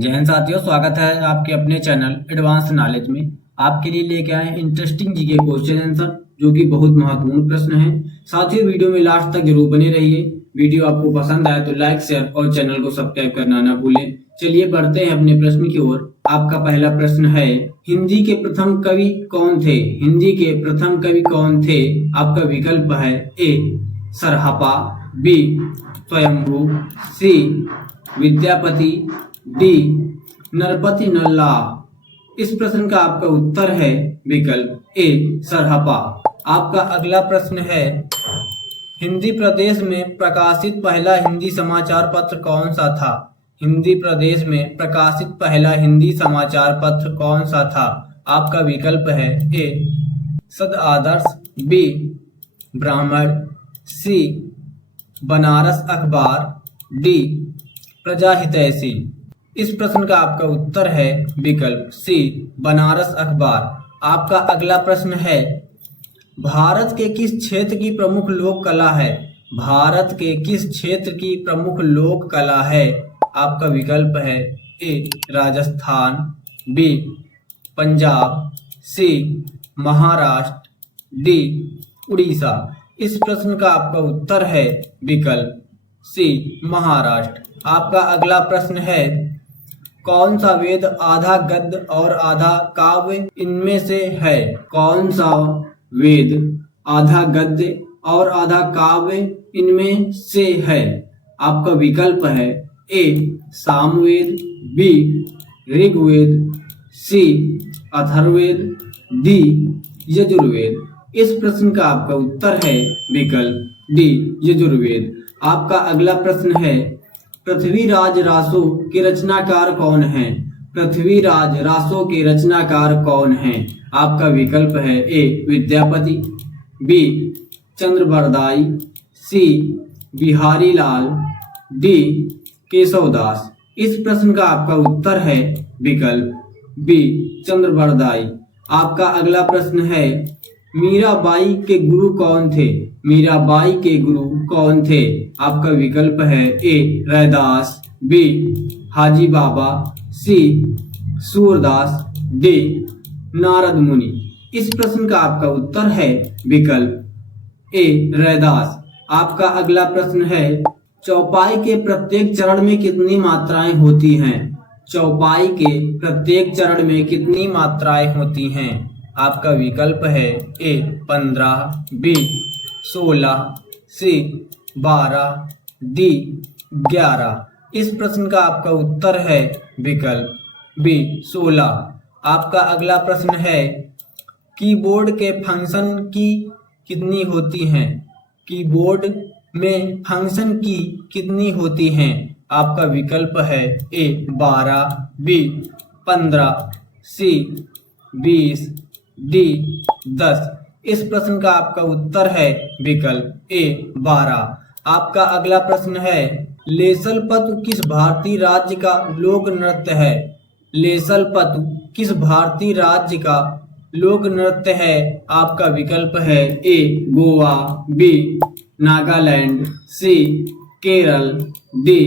जय हिंद साथियों, स्वागत है आपके अपने चैनल एडवांस नॉलेज में। आपके लिए लेके आए इंटरेस्टिंग जीके क्वेश्चन आंसर जो कि बहुत महत्वपूर्ण प्रश्न है। साथियों, वीडियो में लास्ट तक जरूर बने रहिए। वीडियो आपको पसंद आए तो लाइक, शेयर और चैनल को सब्सक्राइब करना ना भूलें। चलिए बढ़ते हैं अपने प्रश्न की ओर। आपका पहला प्रश्न है, हिंदी के प्रथम कवि कौन थे? हिंदी के प्रथम कवि कौन थे? आपका विकल्प है ए सरहपा, बी स्वयंभू, सी विद्यापति, डी नरपति नल्ला। इस प्रश्न का आपका उत्तर है विकल्प ए सरहपा। आपका अगला प्रश्न है, हिंदी प्रदेश में प्रकाशित पहला हिंदी समाचार पत्र कौन सा था? हिंदी प्रदेश में प्रकाशित पहला हिंदी समाचार पत्र कौन सा था? आपका विकल्प है ए सद आदर्श, बी ब्राह्मण, सी बनारस अखबार, डी प्रजा हितैषी। इस प्रश्न का आपका उत्तर है विकल्प सी बनारस अखबार। आपका अगला प्रश्न है, भारत के किस क्षेत्र की प्रमुख लोक कला है? भारत के किस क्षेत्र की प्रमुख लोक कला है? आपका विकल्प है ए राजस्थान, बी पंजाब, सी महाराष्ट्र, डी उड़ीसा। इस प्रश्न का आपका उत्तर है विकल्प सी महाराष्ट्र। आपका अगला प्रश्न है, कौन सा वेद आधा गद्य और आधा काव्य इनमें से है? कौन सा वेद आधा गद्य और आधा काव्य इनमें से है? आपका विकल्प है ए सामवेद, बी ऋग्वेद, सी अथर्ववेद, डी यजुर्वेद। इस प्रश्न का आपका उत्तर है विकल्प डी यजुर्वेद। आपका अगला प्रश्न है, पृथ्वीराज रासो के रचनाकार कौन हैं? पृथ्वीराज रासो के रचनाकार कौन हैं? आपका विकल्प है ए विद्यापति, बी चंद्रबरदाई, सी बिहारी लाल, डी केशवदास। इस प्रश्न का आपका उत्तर है विकल्प बी चंद्रबरदाई। आपका अगला प्रश्न है, मीराबाई के गुरु कौन थे? मीराबाई के गुरु कौन थे? आपका विकल्प है ए रैदास, बी हाजी बाबा, सी सूरदास, डी नारद मुनि। इस प्रश्न का आपका उत्तर है विकल्प ए रैदास। आपका अगला प्रश्न है, चौपाई के प्रत्येक चरण में कितनी मात्राएं होती हैं? चौपाई के प्रत्येक चरण में कितनी मात्राएं होती हैं? आपका विकल्प है ए 15, बी 16, सी 12, डी 11। इस प्रश्न का आपका उत्तर है विकल्प बी 16। आपका अगला प्रश्न है, कीबोर्ड के फंक्शन की कितनी होती हैं? कीबोर्ड में फंक्शन की कितनी होती हैं? आपका विकल्प है ए 12, बी 15, सी 20, डी 10। इस प्रश्न का आपका उत्तर है विकल्प ए 12। आपका अगला प्रश्न है, लेसल पतु किस भारतीय राज्य का लोक नृत्य है? लेसल पतु किस भारतीय राज्य का लोक नृत्य है? आपका विकल्प है ए गोवा, बी नागालैंड, सी केरल, डी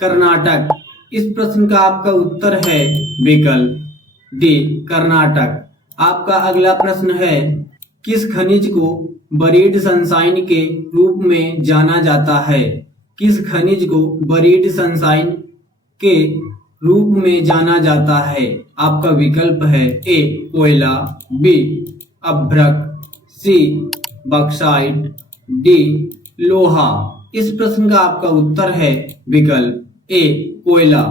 कर्नाटक। इस प्रश्न का आपका उत्तर है विकल्प डी कर्नाटक। आपका अगला प्रश्न है, किस खनिज को बरीड सनशाइन के रूप में जाना जाता है? किस खनिज को बरीड सनशाइन के रूप में जाना जाता है? आपका विकल्प है ए कोयला, बी अभ्रक, सी बॉक्साइट, डी लोहा। इस प्रश्न का आपका उत्तर है विकल्प ए कोयला।